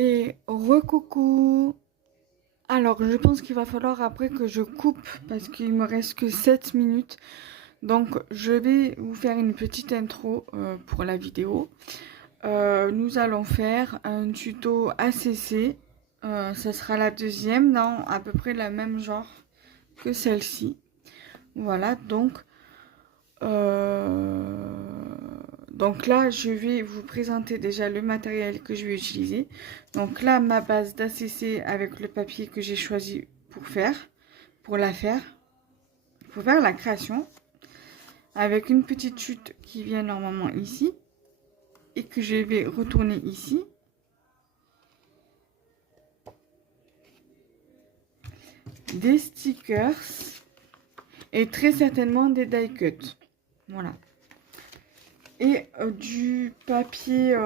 Et recoucou. Alors, je pense qu'il va falloir après que je coupe parce qu'il me reste que 7 minutes. Donc, je vais vous faire une petite intro pour la vidéo. Nous allons faire un tuto ACC. Ça sera la deuxième dans à peu près la même genre que celle-ci. Voilà, donc là, je vais vous présenter déjà le matériel que je vais utiliser. Donc là, ma base d'ACC avec le papier que j'ai choisi pour faire la création, avec une petite chute qui vient normalement ici et que je vais retourner ici. Des stickers et très certainement des die cuts. Voilà. Et du papier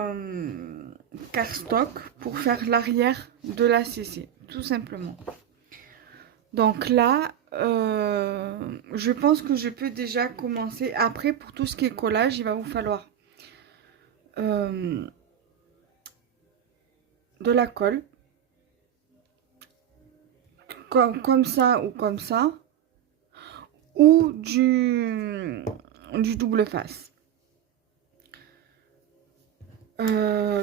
cardstock pour faire l'arrière de la CC, tout simplement. Donc là, je pense que je peux déjà commencer. Après, pour tout ce qui est collage, il va vous falloir de la colle, comme ça ou comme ça, ou du double face.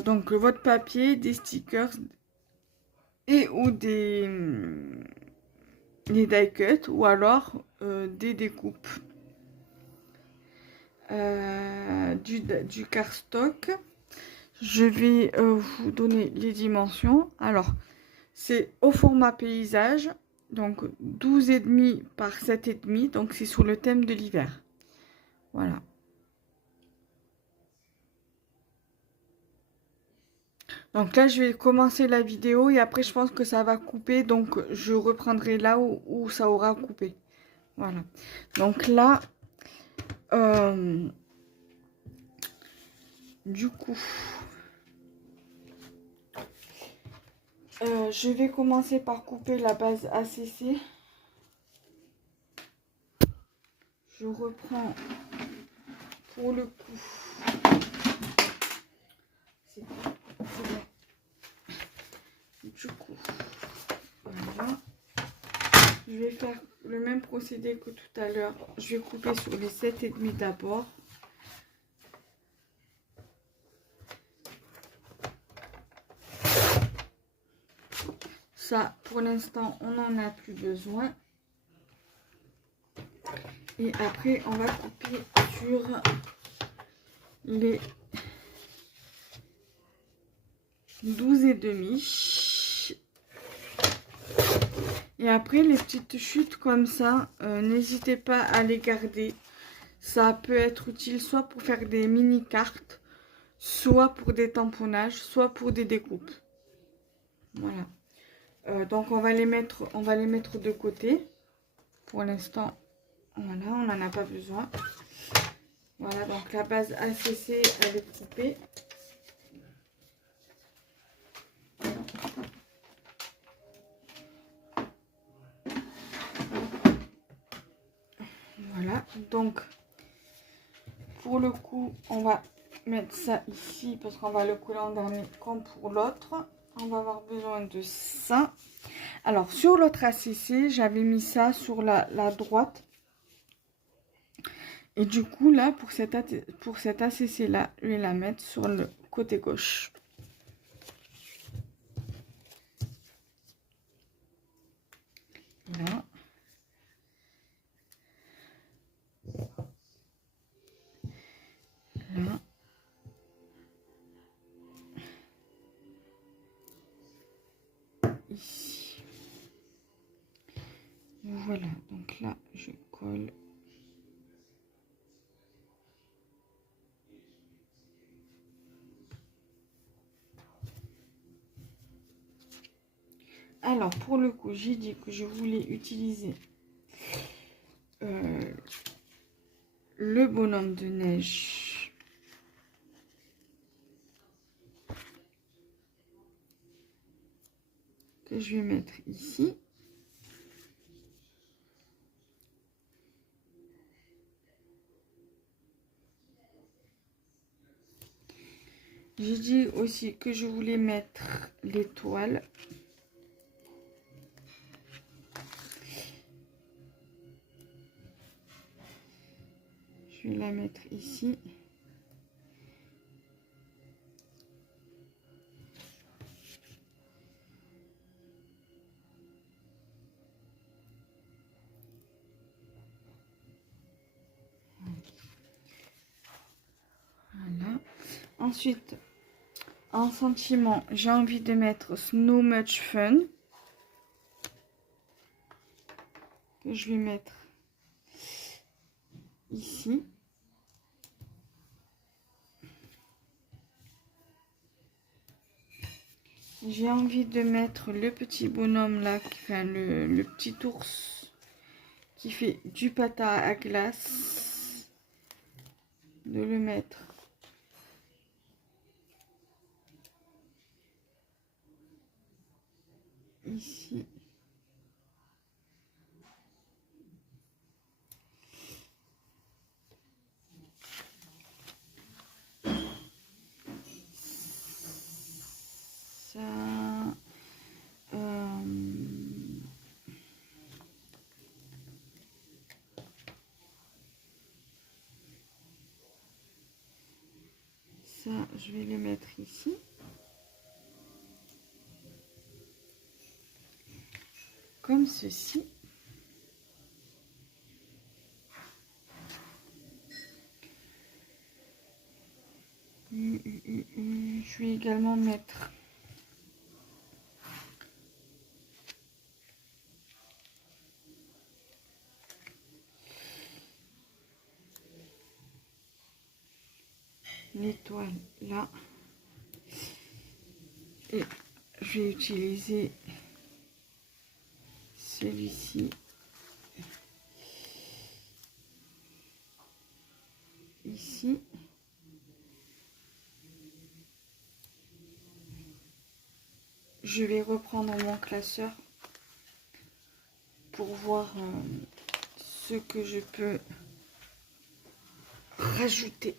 Donc votre papier, des stickers et ou des die cuts ou alors des découpes. Du cardstock. Je vais vous donner les dimensions. Alors, c'est au format paysage, donc 12,5 par 7,5, donc c'est sur le thème de l'hiver. Voilà. Donc là, je vais commencer la vidéo et après, je pense que ça va couper. Donc, je reprendrai là où ça aura coupé. Voilà. Donc là, du coup, je vais commencer par couper la base ACC. Je reprends pour le coup. C'est bon. Du coup, voilà. Je vais faire le même procédé que tout à l'heure. Je vais couper sur les 7,5 d'abord. Ça, pour l'instant, on n'en a plus besoin. Et après, on va couper sur les 12,5. Et après, les petites chutes comme ça, n'hésitez pas à les garder. Ça peut être utile soit pour faire des mini cartes, soit pour des tamponnages, soit pour des découpes. Voilà. Donc on va les mettre de côté. Pour l'instant, voilà, on n'en a pas besoin. Voilà, donc la base ACC, elle est coupée. Voilà, donc pour le coup, on va mettre ça ici parce qu'on va le coller en dernier comme pour l'autre. On va avoir besoin de ça. Alors, sur l'autre ACC, j'avais mis ça sur la droite. Et du coup, là, pour cette ACC-là, je vais la mettre sur le côté gauche. Là. Là. Ici. Voilà, donc là, je colle. Alors, pour le coup, j'ai dit que je voulais utiliser le bonhomme de neige que je vais mettre ici. J'ai dit aussi que je voulais mettre l'étoile. Je vais la mettre ici. Voilà. Ensuite, en sentiment, j'ai envie de mettre So Much Fun. Que je vais mettre ici. J'ai envie de mettre le petit bonhomme là, enfin le petit ours qui fait du patin à glace. De le mettre ici. Ça, ça, je vais le mettre ici. Comme ceci. Je vais également mettre l'étoile là. Et je vais utiliser celui-ci ici. Je vais reprendre mon classeur pour voir ce que je peux rajouter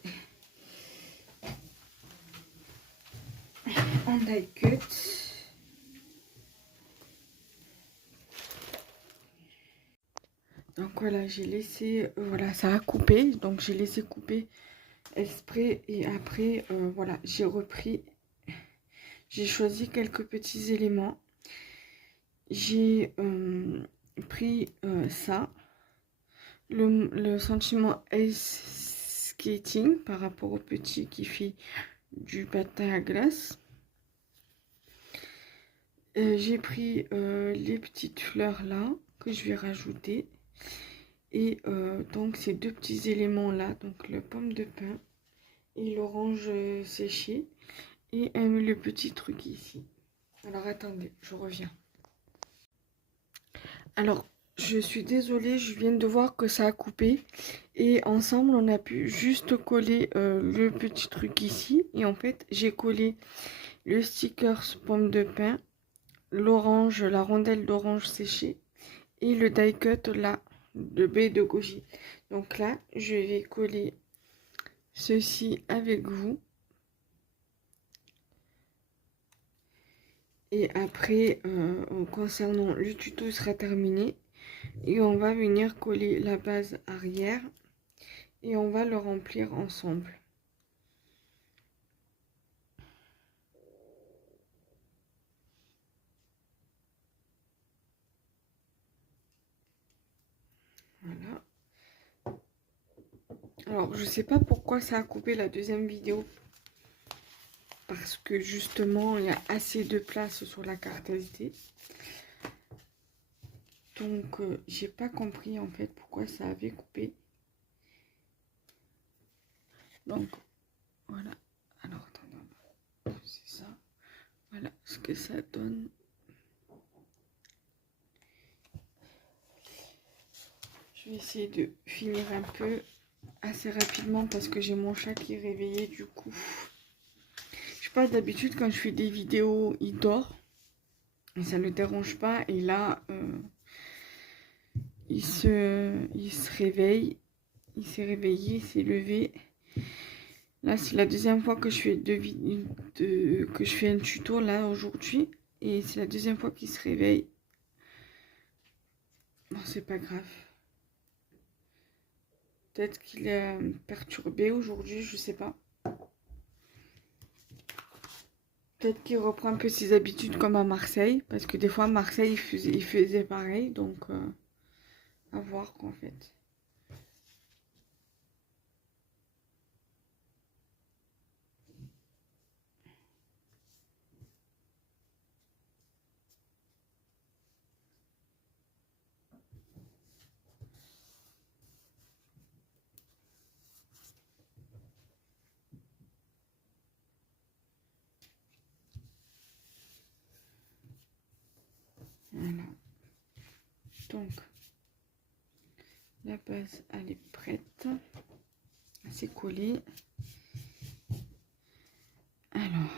en die cut. Donc voilà, j'ai laissé, voilà, ça a coupé, donc j'ai laissé couper exprès et après, voilà, j'ai repris, j'ai choisi quelques petits éléments. J'ai pris ça, le sentiment ice skating par rapport au petit qui fait du patin à glace. J'ai pris les petites fleurs là que je vais rajouter. Et donc ces deux petits éléments là, donc la pomme de pin et l'orange séché et le petit truc ici. Alors attendez, je reviens. Alors je suis désolée, je viens de voir que ça a coupé et ensemble on a pu juste coller le petit truc ici et en fait j'ai collé le sticker pomme de pin, l'orange, la rondelle d'orange séchée et le die cut là de baie de goji. Donc là je vais coller ceci avec vous et après concernant le tuto sera terminé et on va venir coller la base arrière et on va le remplir ensemble. Voilà. Alors je sais pas pourquoi ça a coupé la deuxième vidéo, parce que justement il y a assez de place sur la carte SD. Donc j'ai pas compris en fait pourquoi ça avait coupé. Donc voilà. Alors attendez, c'est ça. Voilà ce que ça donne. Je vais essayer de finir un peu assez rapidement parce que j'ai mon chat qui est réveillé du coup. Je sais pas, d'habitude quand je fais des vidéos, il dort et ça ne le dérange pas. Et là, il se réveille. Il s'est réveillé, il s'est levé. Là, c'est la deuxième fois que je fais que je fais un tuto là aujourd'hui. Et c'est la deuxième fois qu'il se réveille. Bon, c'est pas grave. Peut-être qu'il est perturbé aujourd'hui, je sais pas. Peut-être qu'il reprend un peu ses habitudes comme à Marseille. Parce que des fois, à Marseille, il faisait pareil. Donc, à voir quoi, en fait. Voilà. Donc, la base, elle est prête. C'est collé. Alors,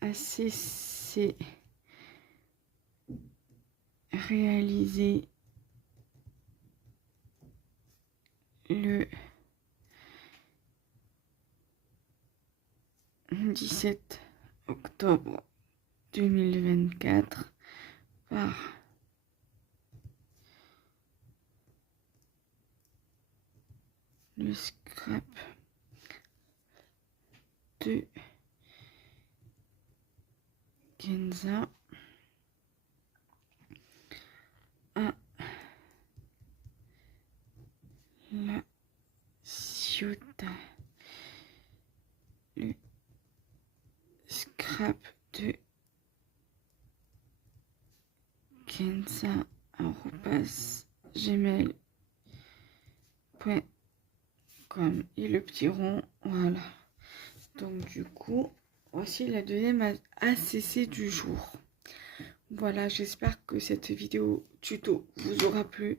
ACC réalisé le 17 octobre 2024 par le scrap de Kenza à la Ciotat. Le scrap de Kenza @gmail.com et le petit rond, voilà. Donc du coup, voici la deuxième ACC du jour. Voilà, j'espère que cette vidéo tuto vous aura plu.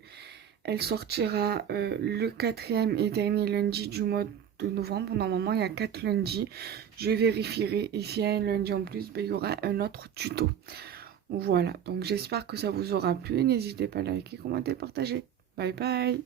Elle sortira le 4e et dernier lundi du mois de novembre. Normalement, il y a 4 lundis. Je vérifierai et s'il y a un lundi en plus, ben, il y aura un autre tuto. Voilà, donc j'espère que ça vous aura plu. N'hésitez pas à liker, commenter, partager. Bye bye.